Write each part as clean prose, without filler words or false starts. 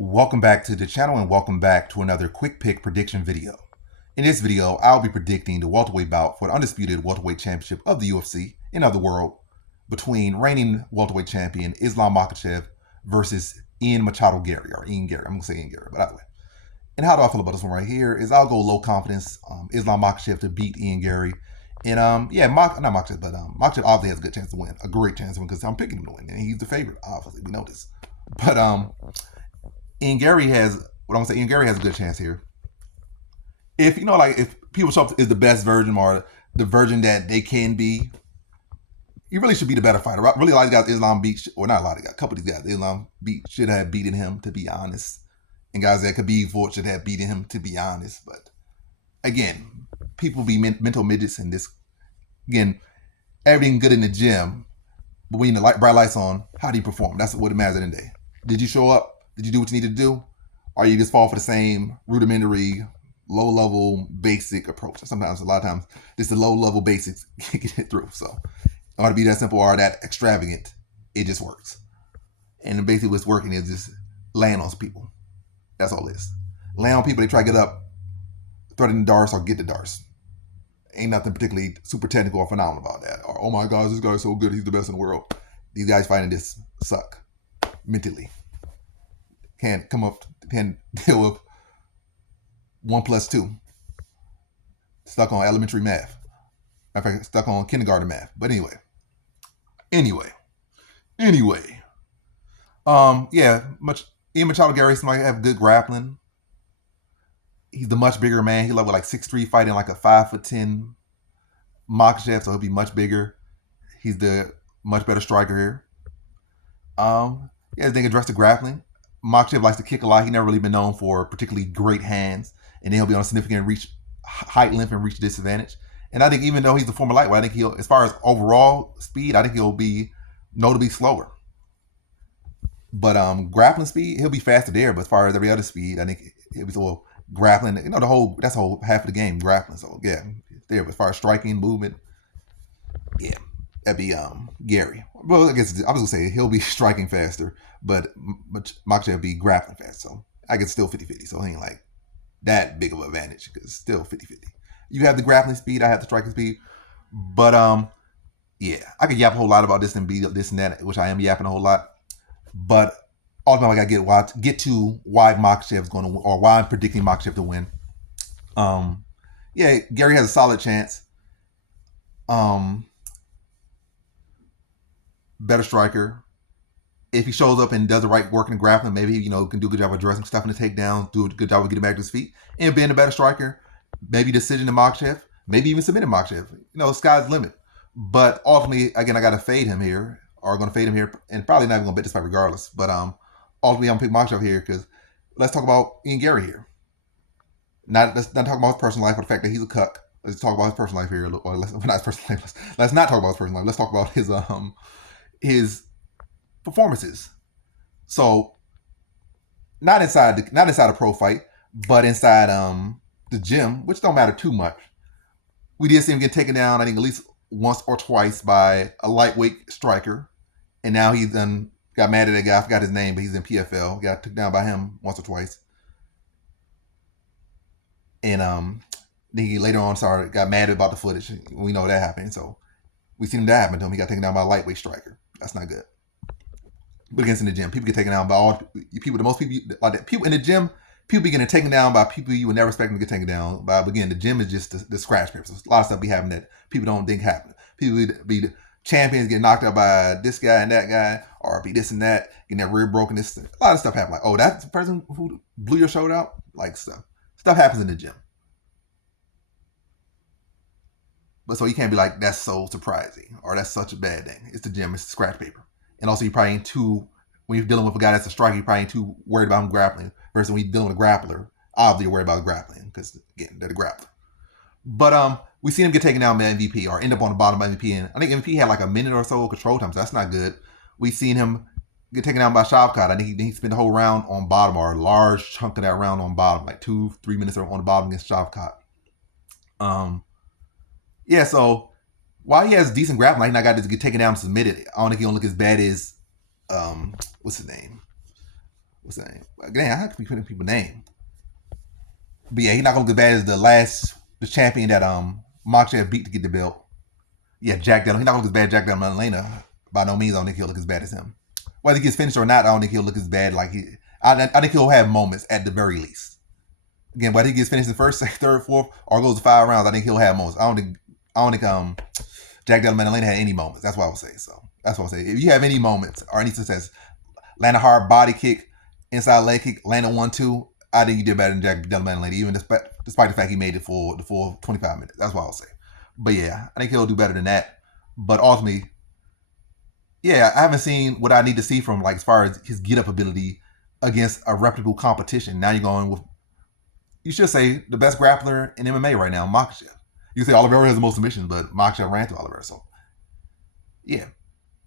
Welcome back to the channel and welcome back to another quick pick prediction video. In this video, I'll be predicting the welterweight bout for the undisputed welterweight championship of the UFC, in other world, between reigning welterweight champion Islam Makhachev versus Ian Machado Garry, or Ian Garry. I'm going to say Ian Garry, but either way. And how do I feel about this one right here is I'll go low confidence, Islam Makhachev to beat Ian Garry. And Makhachev obviously has a good chance to win, a great chance to win because I'm picking him to win, and he's the favorite, obviously, we know this. But Ian Garry has a good chance here. If if people show up is the best version or the version that they can be, you really should be the better fighter. Really, a lot of guys Islam beat, or not a lot of guys, a couple of these guys Islam should have beaten him, to be honest. And guys that Khabib fought should have beaten him, to be honest. But again, people be mental midgets, and this, again, everything good in the gym, but when the bright lights on, how do you perform? That's what it matters at the end of the day. Did you show up? Did you do what you needed to do? Or you just fall for the same rudimentary, low-level, basic approach? Sometimes, a lot of times, just the low-level basics get it through. So, it ought to be that simple or that extravagant. It just works. And basically what's working is just laying on people. That's all it is. Lay on people, they try to get up, threaten the darts or get the darts. Ain't nothing particularly super technical or phenomenal about that. Or, oh my God, this guy's so good, he's the best in the world. These guys fighting this suck mentally. Can't deal with 1 plus 2. Stuck on elementary math. In fact, stuck on kindergarten math. But anyway. Ian Machado Garry might have good grappling. He's the much bigger man. He's level like 6'3", fighting like a 5'10" Makhachev, so he'll be much bigger. He's the much better striker here. They can address the grappling. Makhachev likes to kick a lot. He's never really been known for particularly great hands, and he'll be on a significant height, length, and reach disadvantage. And I think even though he's a former lightweight, I think he'll, as far as overall speed, I think he'll be notably slower. But grappling speed, he'll be faster there. But as far as every other speed, I think he'll be so grappling. That's the whole half of the game, grappling. So yeah, there. But as far as striking, movement, yeah. That'd be Garry. Well, I guess I was going to say he'll be striking faster, but Makhachev will be grappling faster. So I guess still 50-50. So it ain't like that big of an advantage because it's still 50-50. You have the grappling speed, I have the striking speed. But I could yap a whole lot about this and be this and that, which I am yapping a whole lot. But ultimately, I got to get to why Makhachev's going to win, or why I'm predicting Makhachev to win. Garry has a solid chance. Better striker. If he shows up and does the right work in the grappling, maybe he can do a good job of addressing stuff in the takedown, do a good job of getting back to his feet, and being a better striker. Maybe decision to Makhachev, maybe even submitting Makhachev. Sky's the limit. But ultimately, again, I got to fade him here, or going to fade him here, and probably not even going to bet this fight regardless. But ultimately, I'm going to pick Makhachev here because let's talk about Ian Garry here. Let's not talk about his personal life or the fact that he's a cuck. Let's talk about his personal life here, or let's not his personal life. Let's not talk about his personal life. Let's talk about his performances. So not inside a pro fight, but inside the gym, which don't matter too much. We did see him get taken down, I think, at least once or twice by a lightweight striker, and now he's got mad at that guy. I forgot his name, but he's in PFL. Got taken down by him once or twice, and then he later on got mad about the footage. We know that happened, so we seen that happen to him. He got taken down by a lightweight striker. That's not good. But against in the gym, people get taken down by all people. The most people like that. People in the gym, people be getting taken down by people you would never expect them to get taken down by. But again, the gym is just the scratch paper. So a lot of stuff be happening that people don't think happen. People be the champions get knocked out by this guy and that guy, or be this and that, getting their rear broken. A lot of stuff happen. Like, oh, that's the person who blew your shoulder out. Like stuff happens in the gym. But so you can't be like, that's so surprising, or that's such a bad thing. It's the gym, it's the scratch paper. And also, you probably ain't when you're dealing with a guy that's a striker, you probably ain't too worried about him grappling. Versus when you're dealing with a grappler, obviously you're worried about the grappling, because again, they're the grappler. But we seen him get taken down by MVP, or end up on the bottom by MVP. And I think MVP had like a minute or so of control time, so that's not good. We seen him get taken down by Shavkat. I think he spent the whole round on bottom, or a large chunk of that round on bottom, like 2-3 minutes on the bottom against Shavkat. So while he has decent grappling, he's not got to get taken down and submitted. I don't think he don't look as bad as what's his name? what's that name? Damn, how can we put in people's name? But yeah, he's not gonna look as bad as the champion that Makhachev beat to get the belt. Yeah, Jack Della. He's not gonna look as bad as Jack Della Maddalena. By no means, I don't think he'll look as bad as him. Whether he gets finished or not, I don't think he'll look as bad. I think he'll have moments at the very least. Again, whether he gets finished in the first, second, third, fourth, or goes to 5 rounds, I think he'll have moments. I don't think Jack Della Maddalena had any moments. That's what I would say. So that's what I would say. If you have any moments or any success, land a hard body kick, inside leg kick, land a 1-2, I think you did better than Jack Della Maddalena, even despite the fact he made it for the full 25 minutes. That's what I would say. But yeah, I think he'll do better than that. But ultimately, yeah, I haven't seen what I need to see from as far as his get up ability against a reputable competition. Now you're going with, you should say, the best grappler in MMA right now, Makhachev. You say Oliveira has the most submissions, but Makhachev ran through Oliveira. So yeah,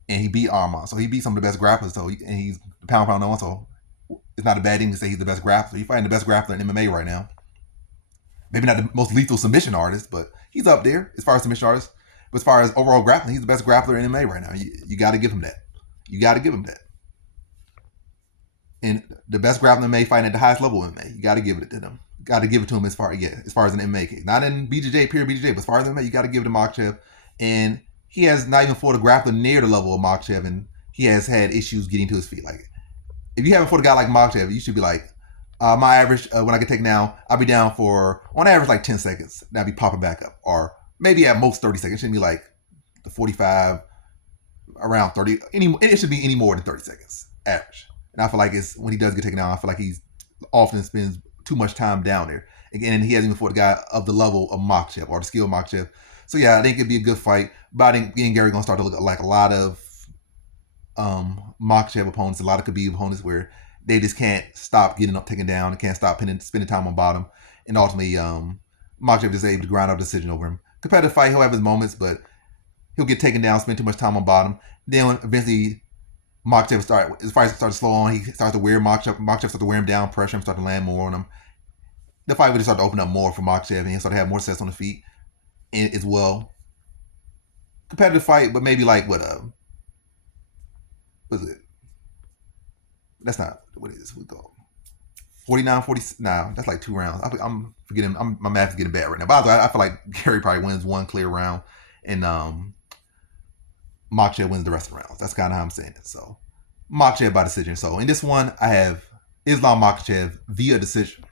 and he beat Armand, so he beat some of the best grapplers. So and he's the pound for pound one. So it's not a bad thing to say he's the best grappler. He's fighting the best grappler in MMA right now. Maybe not the most lethal submission artist, but he's up there as far as submission artist. But as far as overall grappling, he's the best grappler in MMA right now. You got to give him that. You got to give him that. And the best grappler in MMA fighting at the highest level in MMA, you got to give it to them. Got to give it to him as far as an MMA case. Not in BJJ, pure BJJ, but as far as MMA, you got to give it to Makhachev. And he has not even fought a grappler near the level of Makhachev, and he has had issues getting to his feet. If you haven't fought a guy like Makhachev, you should be my average, when I get taken down, I'll be down for, on average, 10 seconds. Then I'll be popping back up. Or maybe at most 30 seconds. It shouldn't be the 45, around 30. It should be any more than 30 seconds, average. And I feel like it's, when he does get taken down, I feel like he's often spends too much time down there. Again, and he hasn't even fought a guy of the level of Makhachev or the skill of Makhachev. So yeah, I think it'd be a good fight. But I think me and Garry are going to start to look like a lot of Makhachev opponents, a lot of Khabib opponents where they just can't stop getting up, taken down, and can't stop spending time on bottom. And ultimately, Makhachev is able to grind out a decision over him. Competitive fight, he'll have his moments, but he'll get taken down, spend too much time on bottom. Then eventually, Makhachev his fight starts to slow on. He starts to wear Makhachev starts to wear him down, pressure him, start to land more on him. The fight would just start to open up more for Makhachev, and he'll start to have more sets on the feet as well. Competitive fight, but maybe what is it? That's not, what is this? We go 49, 40. Nah, that's 2 rounds. I'm forgetting. My math is getting bad right now. But I feel like Garry probably wins one clear round, and Makhachev wins the rest of the rounds. That's kind of how I'm saying it. So Makhachev by decision. So in this one, I have Islam Makhachev via decision.